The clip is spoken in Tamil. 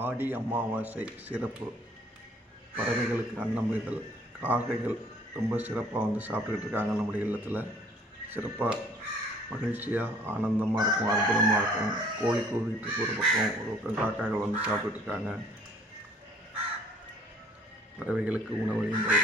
ஆடி அமாவாசை சிறப்பு. பறவைகளுக்கு அன்னமிடல் காகைகள் ரொம்ப சிறப்பாக வந்து சாப்பிட்டுக்கிட்டு இருக்காங்க நம்முடைய இல்லத்தில். சிறப்பாக மகிழ்ச்சியாக ஆனந்தமாக இருக்கும் அற்புதமாக இருக்கும். கோழி கூவிட்டு ஒரு பக்கம் ஒரு பக்கம் காக்காய்கள் வந்து சாப்பிட்டுட்டு இருக்காங்க. பறவைகளுக்கு உணவளியுங்கள்